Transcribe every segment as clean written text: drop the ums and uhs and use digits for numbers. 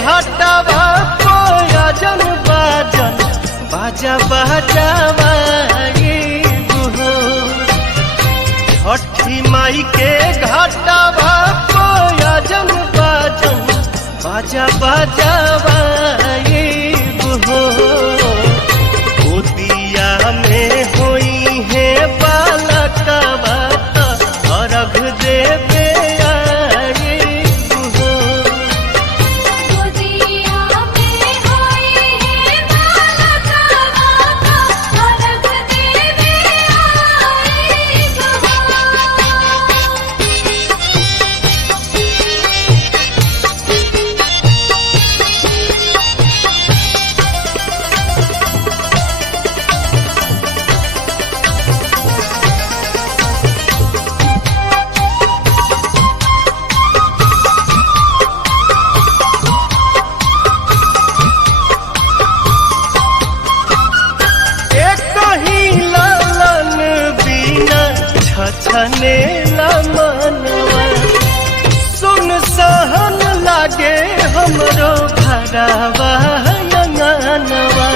घाटवा कोयजन बाजन बाजा बजावाइबू हो। छठी माई के घाटवा कोयजन बाजन बाजा बजावाइबू हो। गोदिया में होई है बालकवा अर्घ देवे आइबू हो। गोदिया में होई है बालकवा अर्घ देवे आइबू हो। छने मनवा सुन सहन लागे हमरो घरवा अंगनवा।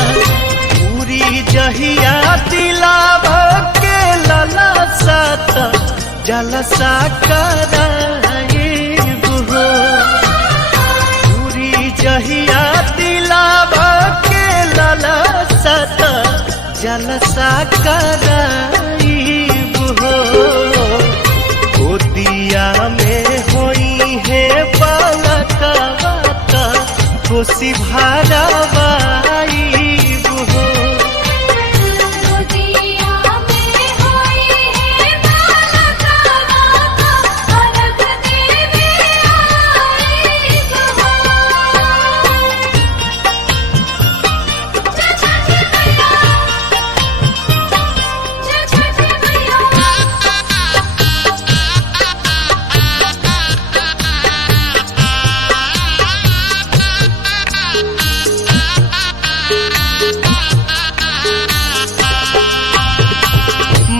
पूरी जहिया दिलावा के लला सात जलसा कराइबू हो। पूरी जहिया दिलावा के लला सात जलसा कराइबू हो। गोदिया में होई है बालकवा खुशी भरावाइबू हो। गोदिया में होई है बालकवा अर्घ देवे आइबू हो। जय छठी मैया, जय छठी मैया।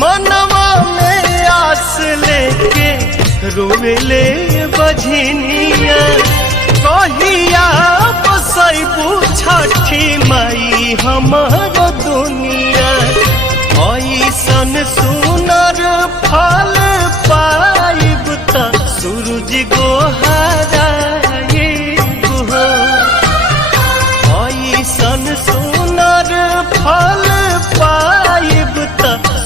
मनवा में आस लेके रोवेले बझनिया। कहिया बसैबू छठी माई हमर दुनिया। ऐसन सुनर फल पाइब त सूरज गोहराइबू हो। ऐसन सुनर फल पाइब त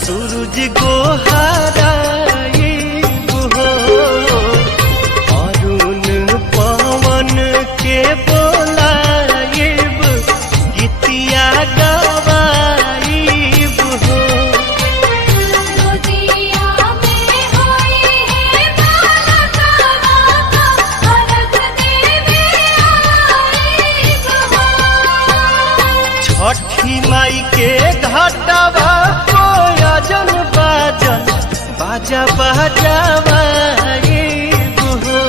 सूरज गोहराइबू हो। अरुण पवन के बोलाइब गीतिया गवाइबू हो। गोदिया में होई है बालकवा अर्घ देवे आइबू हो। छठी माई के घाटवा कोयजन बाजन बाजा बजावाइबू हो।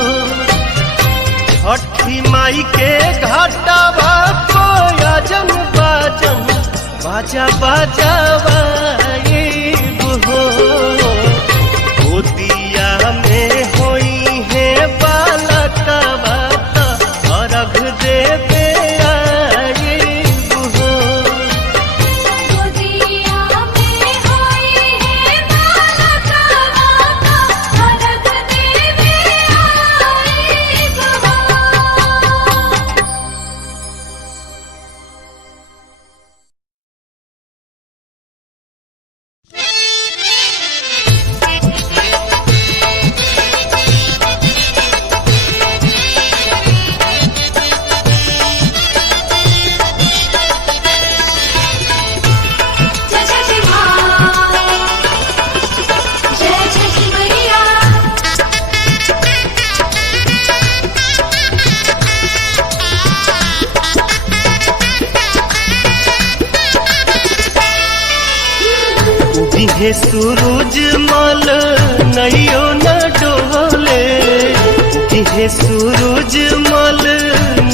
छठी माई के घाटवा कोयजन बाजन बाजा बजावाइबू हो। गोदिया में होई है बालकवा अर्घ देवे आइबू हो। गोदिया में होई है बालकवा अर्घ देवे आइबू हो। जय छठी माँ, जय छठी मैया। उगिहे सूरज मल नैयो न डोले। उगिहे सूरज मल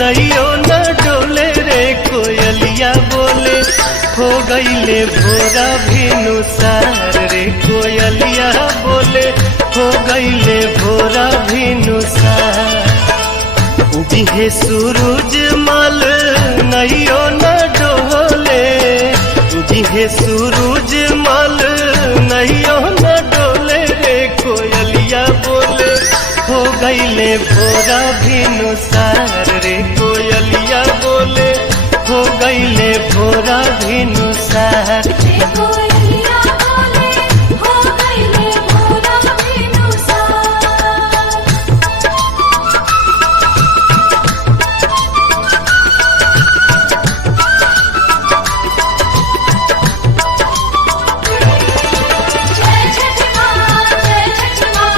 नैयो न डोले रे कोयलिया बोले हो गईले भोरा भिनुसार रे कोयलिया बोले हो गईले भोरा भिनुसार। उगिहे सूरज मल नैयो न डोले, उगिहे सूरज मल नैयो न डोले रे कोयलिया बोले हो गईले भोरा भिनुसार रे कोयलिया बोले हो गईले भोरा भिनुसार। कोयलिया बोले हो गईले भोरा भिनुसार। जय छठ माँ, जय छठ माँ।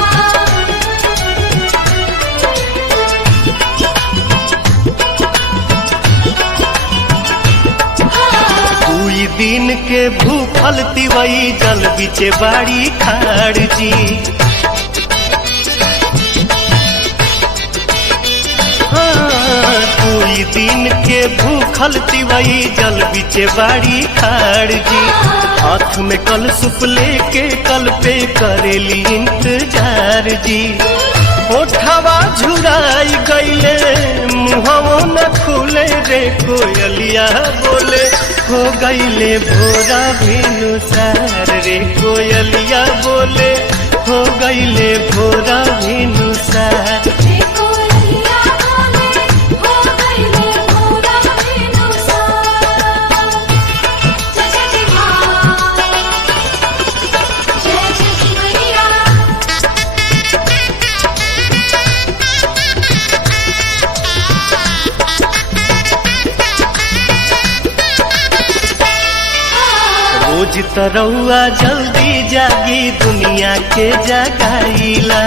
दुई दिन के भूखल तिवई जल बिचे बाड़ी खाड़ जी। दुई दिन के भूखल तिवई जल बिचे बाड़ी खाड़ जी। हाथ में कल सुप लेके कल पे करेली इंतजार जी। ओठवा झुराई गईले मुहवो न खुले रे कोयलिया बोले हो गईले भोरा भिनुसार रे कोयलिया बोले हो गईले भोरा भिनुसार। कोयलिया बोले हो गईले भोरा भिनुसार। जय छठ माँ, जय छठ मैया। रोज तरौआ जल्दी जागी दुनिया के जगाईला।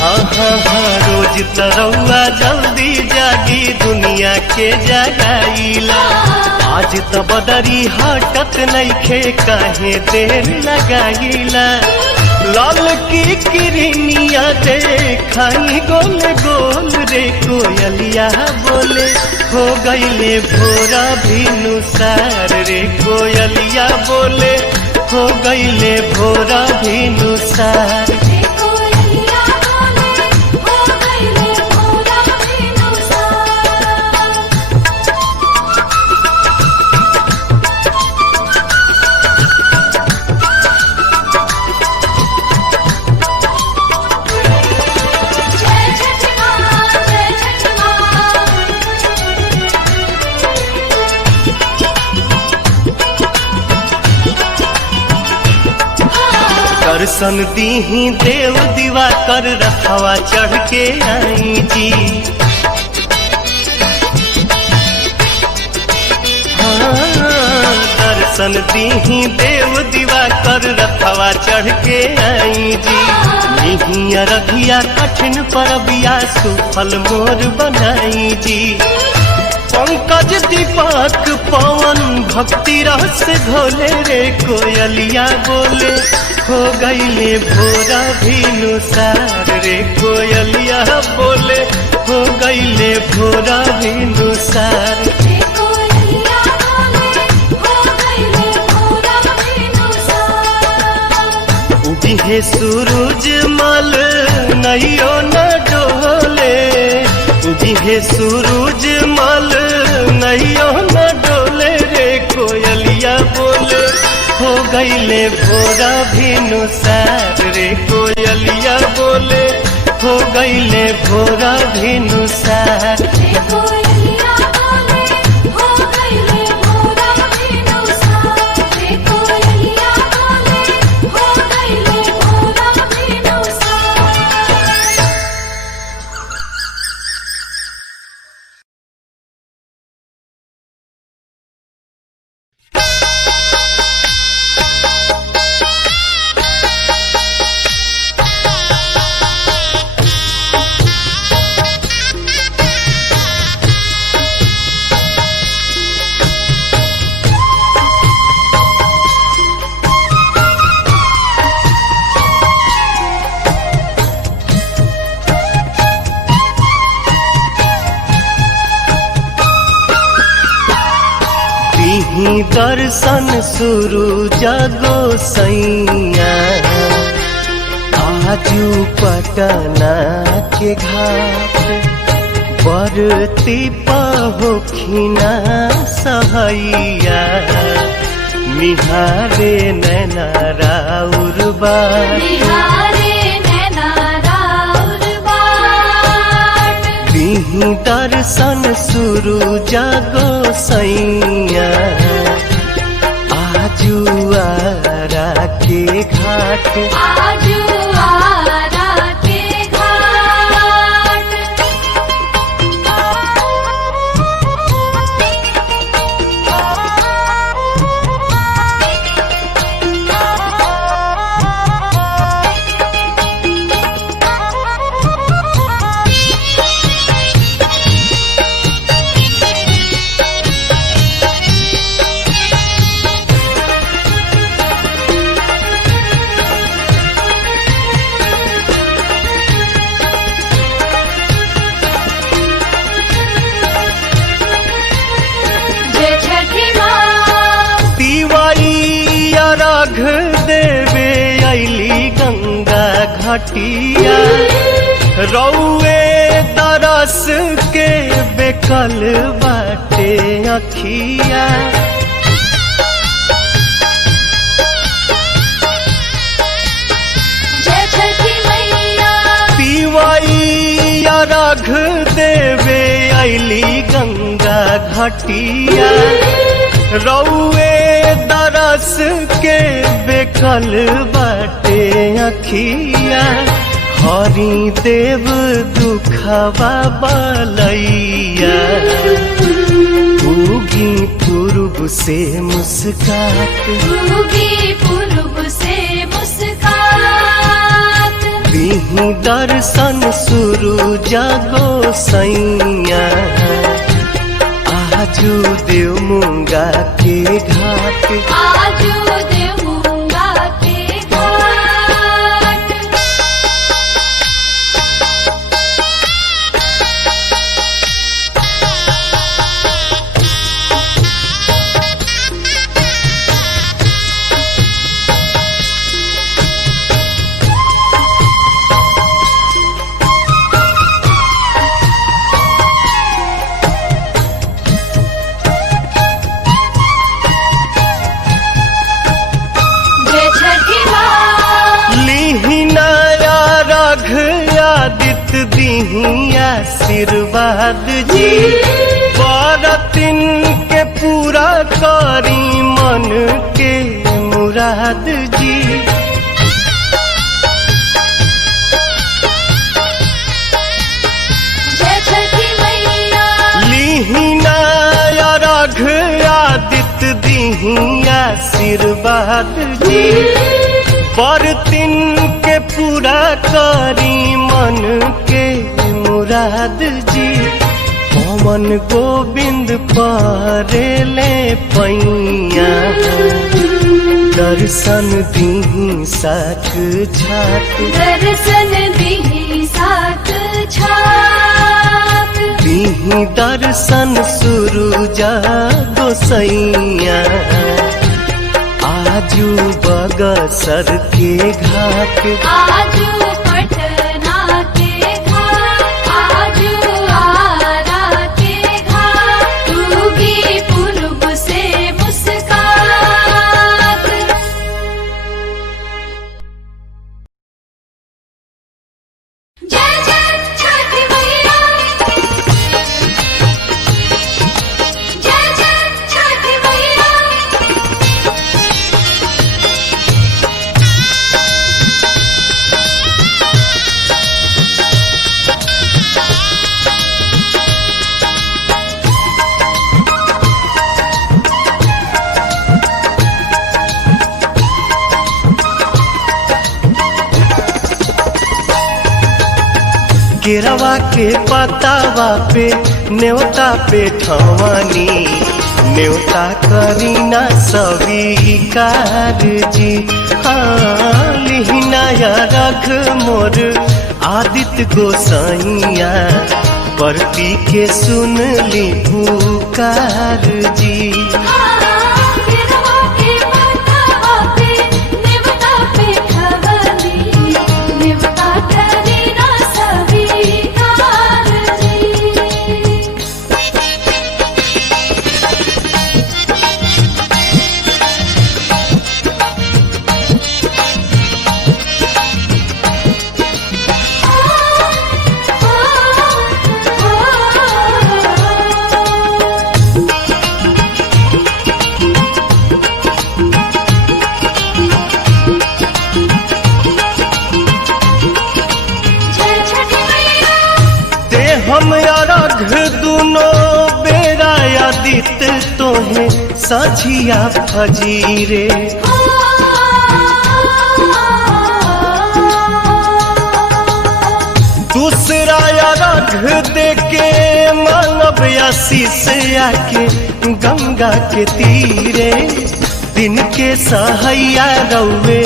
हाँ रोज तरौआ जल्दी जागी दुनिया के जगाईला। आज तो बदरी हटत नइखे काहे देर लगाईला। लाल की किरनिया देखाई गोल गोल रे कोयलिया बोले हो गईले भोरा भिनुसार रे कोयलिया बोले हो गईले भोरा भिनुसार। कोयलिया बोले हो गईले भोरा भिनुसार। जय छठ माँ, जय छठ माँ। दर्शन दीही देव दीवा कर रखवा चढ़ के आई जी। दर्शन दीही देव दीवा कर रखवा चढ़ के आई जी। निहिया रघिया कठिन परबिया सुफल मोर बनाई जी। पंकज दीपक पवन भक्ति रस घोले रे कोयलिया बोले हो गईले भोरा भिनुसार रे कोयलिया बोले हो गईले भोरा भिनुसार। कोयलिया बोले हो गईले भोरा भिनुसार। उगिहे सूरज मल नैयो न डोले, उगिहे सूरज मल नैयो न डोले रे कोयलिया बोले हो गईले भोरा भिनुसार रे कोयलिया बोले हो गईले भोरा भिनुसार। कोयलिया बोले हो गईले भोरा भिनुसार। कोयलिया बोले हो गईले भोरा भिनुसार। ही दर्शन शुरू जागो सैया आ आजू पटना के घाट बरती पहोखिना सहैया निहारे नैना राउर बाट निहारे नैना राउर बाट दिही दर्शन सुरु जागो सैया आजू आरा के घाट आजू आरा के देवे अली गंगा घाटिया रौए तरस के बेकल बाटे अखिया जय छठी मैया पिवाई अर्घ देवे अली गंगा घाटिया रौए दरस के बेकल बाटे अखिया हरि देव दुखवा बलैया उगी पूर्व से मुस्कात उगी पूर्व से मुस्कात दिही दर्शन सुरु जागो सैया आजू देव मुंगा के घाट आजू देवूंगा के घाट जय छठी माँ लिहिनाया रघ आदित्य दिही आशीर्वाद जी बरतिन के पूरा करी मन के मुराद जी जय छठी मैया लिहिनाया रघ आदित्य दिही आशीर्वाद जी बरतिन के पूरा करी मन के मुराद जी पवन गोविंद परेले पैया दर्शन दिही साक छाक दर्शन दिही साक छाक दिही दर्शन सुरु जागो सैया आजू बगसर के घाट आजू पटना के घाट आजू आरा के घाट उगी पूर्व से मुस्कात जय जय छठी मैया जय जय छठी मैया केरवा के पतावा पे न्योता पे ठवानी न्योता करीना स्वीकार जी हाँ लिहिनाया रघ मोर आदित्य गोसाइया परती के सुन ली पुकार जी केरवा के पतावा पे नेवता पे खवली नेवता अदित तोहे साझिया फजीरे दूसरा रघ देके मानव आशीष आके गंगा के तीरे दिन के सहैया रौवे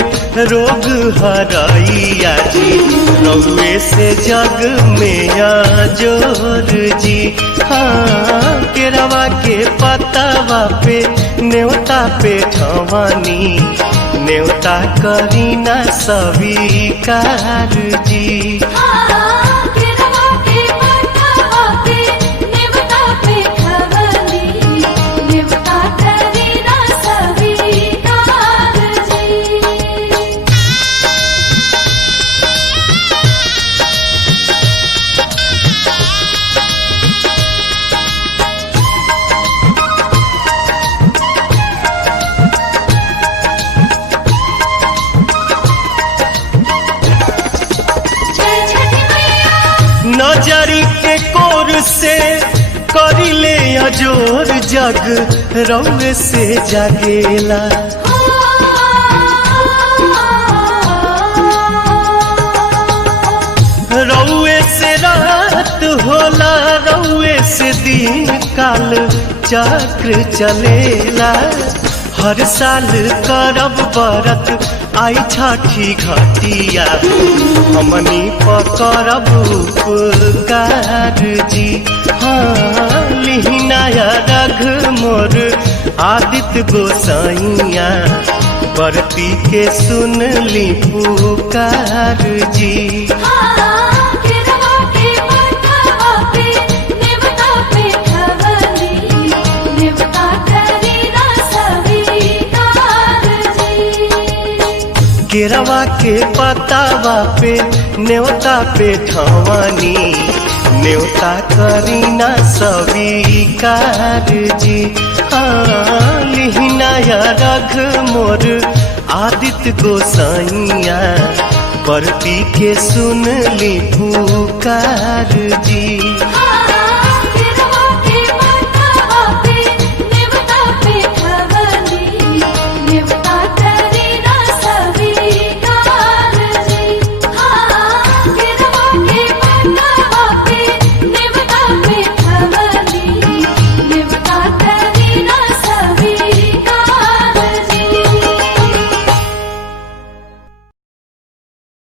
रोग हरैया जी रौवे से जग में जोर जी हाँ केरवा के पतावा पे न्योता पे ठवानी न्योता करीना स्वीकार जी नजरी के कोर से करिले अजोर जग रौवे से जागेला रौवे से रात होला रौवे से दिन काल चक्र चलेला हर साल करब बरत आई छठी घटिया हमनी पकड़ब उपकार जी हाँ लिहिनाया रघ मोर आदित्य गोसाइया बरती के सुन ली पुकार जी केरवा के पतावा पे न्योता पे ठवानी न्योता करीना स्वीकार जी हाँ लिहिनाया रघ मोर आदित्य गोसाइया बरती के सुन ली पुकार जी